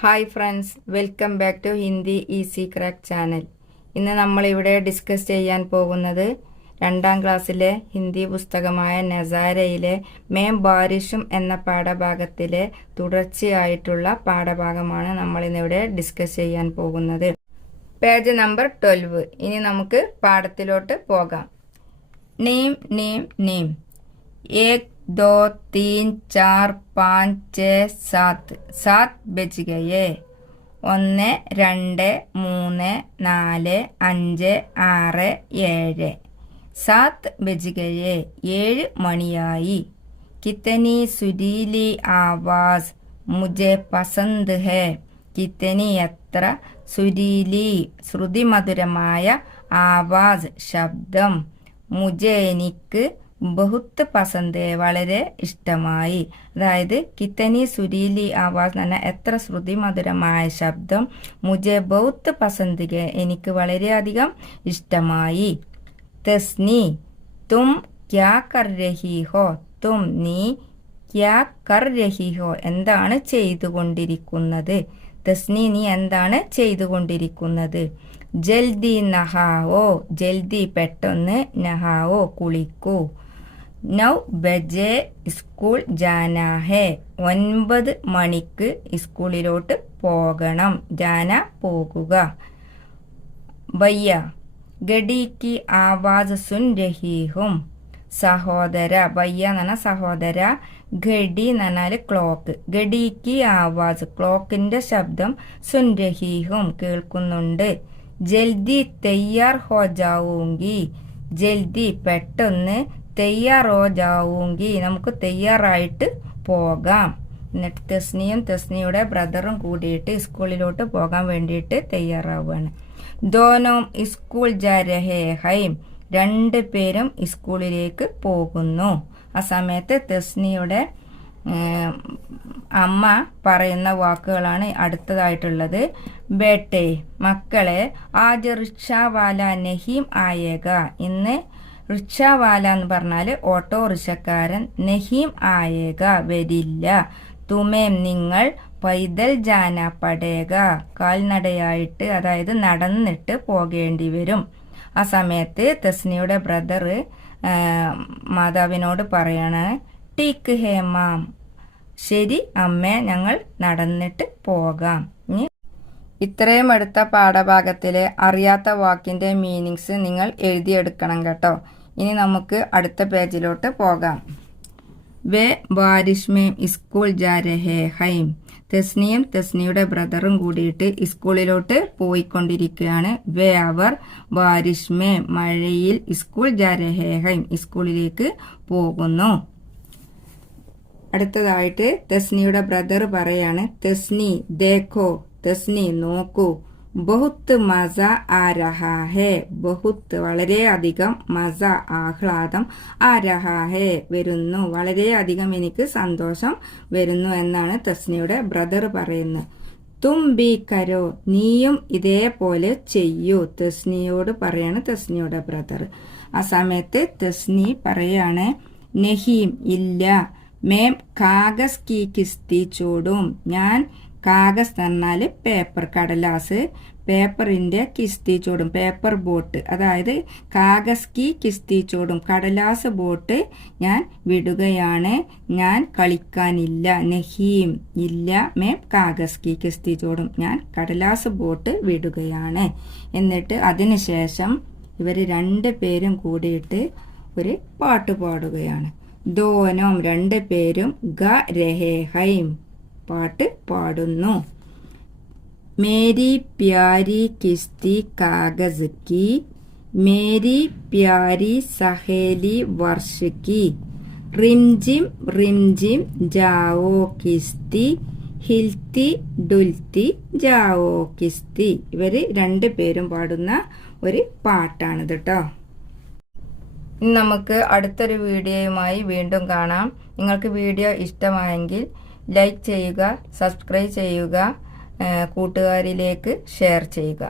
Hi friends, welcome back to Hindi easy crack channel. ഇന്ന് നമ്മളിവിടെ discuss ചെയ്യാൻ പോകുന്നത് 2ാം ക്ലാസ്സിലെ ഹിന്ദി പുസ്തകമായ നസാരയിലെ മേം ബാരിഷും എന്ന പാഠഭാഗത്തിലെ തുടർച്ചയായിട്ടുള്ള പാഠഭാഗമാണ് നമ്മളിന്നിവിടെ ഡിസ്കസ് ചെയ്യാൻ പോകുന്നത്. Page number 12. ഇനി നമുക്ക് പാഠത്തിലോട്ട് പോകാം. നെയിം നെയിം നെയിം 1 2 3 4 5 6 7 7 बज गए. 1 2 3 4 5 6 7 7 बज गए. 7 മണിയായി. कितनी सुरीली आवाज मुझे पसंद है. कितनी എത്ര, സുരീലി ശ്രുതിമധുരമായ, ആവാസ് ശബ്ദം, മുജെ എനിക്ക്, ബഹുത്ത് പസന്ത് വളരെ ഇഷ്ടമായി. അതായത് കിത്തനി സുരീലി ആവാസ് എന്ന് പറഞ്ഞാൽ എത്ര ശ്രുതിമധുരമായ ശബ്ദം, മുജെ ബഹുത്ത് പസന്ത് എനിക്ക് വളരെയധികം ഇഷ്ടമായി. തസ്നി തും ക്യാ കർ രഹി ഹോ. തും നീ, ക്യാ കർ രഹി ഹോ എന്താണ് ചെയ്തുകൊണ്ടിരിക്കുന്നത്. തസ്നി നീ എന്താണ് ചെയ്തുകൊണ്ടിരിക്കുന്നത്. ജൽദി നഹാവോ, ജൽദി പെട്ടെന്ന്, നഹാവോ കുളിക്കൂ. 9 ബജെ സ്കൂൾ ജാനാ ഹേ. 9 മണിക്ക് സ്കൂളിലോട്ട് പോകണം. ജാന പോകുക. ഭയ്യ ഗഡി കി ആവാസ് സുൻ രഹി ഹും. സഹോദര, ഭയ്യ എന്ന് പറഞ്ഞാൽ സഹോദര, ഘടി എന്ന് പറഞ്ഞാൽ ക്ലോക്ക്, ഗഡിക്ക് ആവാസ് ക്ലോക്കിന്റെ ശബ്ദം, സുൻ രഹി ഹും കേൾക്കുന്നുണ്ട്. ജൽദി തയ്യാർ ഹോ ജാവൂങ്കി. ജൽദി പെട്ടെന്ന്, തയ്യാർ ഹോ ജാവൂങ്കി നമുക്ക് തയ്യാറായിട്ട് പോകാം. എന്നിട്ട് തസ്നിയും തസ്നിയുടെ ബ്രദറും കൂടിയിട്ട് സ്കൂളിലോട്ട് പോകാൻ വേണ്ടിയിട്ട് തയ്യാറാവുകയാണ്. ദോനോം സ്കൂൾ ജാ രഹേ ഹൈം. 2 പേരും സ്കൂളിലേക്ക് പോകുന്നു. ആ സമയത്ത് തസ്നിയുടെ അമ്മ പറയുന്ന വാക്കുകളാണ് അടുത്തതായിട്ടുള്ളത്. ബേട്ടെ മക്കളെ, ആജ് റിക്ഷാവാല നഹീം ആയേഗ. ഇന്ന് റിക്ഷാവാല എന്ന് പറഞ്ഞാൽ ഓട്ടോറിക്ഷക്കാരൻ, നഹീം ആയേഗ വരില്ല. തുമേം നിങ്ങൾ, പൈദൽ ജാന പടേഗ കാൽനടയായിട്ട്, അതായത് നടന്നിട്ട് പോകേണ്ടി വരും. ആ സമയത്ത് തസ്നിയുടെ ബ്രദർ മാതാവിനോട് പറയണ, ടീക്ക് ഹേ മാം, ശരി അമ്മേ, ഞങ്ങൾ നടന്നിട്ട് പോകാം. ഇത്രയും എടുത്ത പാഠഭാഗത്തിലെ അറിയാത്ത വാക്കിന്റെ മീനിങ്സ് നിങ്ങൾ എഴുതിയെടുക്കണം കേട്ടോ. ഇനി നമുക്ക് അടുത്ത പേജിലോട്ട് പോകാം. വേ ബാരിഷ് മേം സ്കൂൾ ജാ രഹേ ഹൈം. തസ്നിയും തസ്നിയുടെ ബ്രദറും കൂടിയിട്ട് സ്കൂളിലോട്ട് പോയിക്കൊണ്ടിരിക്കുകയാണ്. വേ അവർ, ബാരിഷ് മേം മഴയിൽ, സ്കൂൾ ജാ രഹേ ഹൈം സ്കൂളിലേക്ക് പോകുന്നു. അടുത്തതായിട്ട് തസ്നിയുടെ ബ്രദർ പറയാണ്, തസ്നി ദേഖോ, തസ്നി നോക്കൂ, ബഹുത്ത് മസ ആ രഹാ ഹേ. ബഹുത്ത് വളരെയധികം, മസ ആഹ്ലാദം, ആ രഹാ ഹേ വരുന്നു, വളരെയധികം എനിക്ക് സന്തോഷം വരുന്നു എന്നാണ് തസ്നിയുടെ ബ്രദർ പറയുന്നത്. തും ബി കരോ, നീയും ഇതേപോലെ ചെയ്യൂ, തസ്നിയോട് പറയാണ് തസ്നിയുടെ ബ്രദർ. ആ സമയത്ത് തസ്നി പറയാണ്, നഹീം ഇല്ല, മേം കാഗസ് കി കിസ്തി ചൂടും. ഞാൻ കാഗസ് തന്നാൽ പേപ്പർ, കടലാസ്, പേപ്പറിന്റെ കിസ്തി ചൂടും, പേപ്പർ ബോട്ട്, അതായത് കാഗസ് കി കിസ്തി ചൂടും കടലാസ് ബോട്ട് ഞാൻ വിടുകയാണ്, ഞാൻ കളിക്കാനില്ല. നഹീം ഇല്ല, മേം കാഗസ് കി കിസ്തി ചൂടും ഞാൻ കടലാസ് ബോട്ട് വിടുകയാണ്. എന്നിട്ട് അതിനുശേഷം ഇവർ 2 പേരും കൂടിയിട്ട് ഒരു പാട്ട് പാടുകയാണ്. ദോനോം 2 പേരും, ഗ രഹേ ഹൈം പാട്ട് പാടുന്നു. മേരി പ്യാരി കിസ്തി കാഗസ് കി, മേരി പ്യാരി സഹേലി വർഷ കി, റിംജിം റിംജിം ജാവോ കിസ്തി, ഹിൽത്തി ഡുൽത്തി ജാവോ കിസ്തി. ഇവര് 2 പേരും പാടുന്ന ഒരു പാട്ടാണിത് കേട്ടോ. ഇനി നമുക്ക് അടുത്തൊരു വീഡിയോയുമായി വീണ്ടും കാണാം. നിങ്ങൾക്ക് വീഡിയോ ഇഷ്ടമായെങ്കിൽ ലൈക്ക് ചെയ്യുക, സബ്സ്ക്രൈബ് ചെയ്യുക, കൂട്ടുകാരിലേക്ക് ഷെയർ ചെയ്യുക.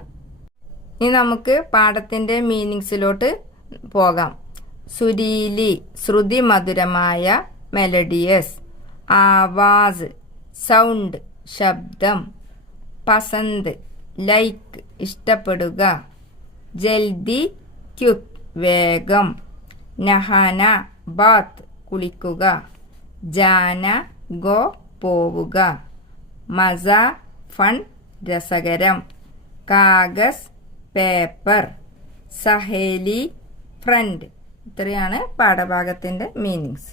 ഇനി നമുക്ക് പാഠത്തിന്റെ മീനിങ്സിലോട്ട് പോകാം. സുരീലി ശ്രുതിമധുരമായ, മെലഡിയസ്. ആവാസ് സൗണ്ട് ശബ്ദം. പസന്ത് ലൈക്ക് ഇഷ്ടപ്പെടുക, ജൽദി ക്യുക്ക് വേഗം, നഹാന ബാത്ത് കുളിക്കുക, ജാന ഗോ പോവുക, മസ ഫൺ രസകരം, കാഗസ് പേപ്പർ, സഹേലി ഫ്രണ്ട്. ഇത്രയാണ് പാഠഭാഗത്തിൻ്റെ മീനിങ്സ്.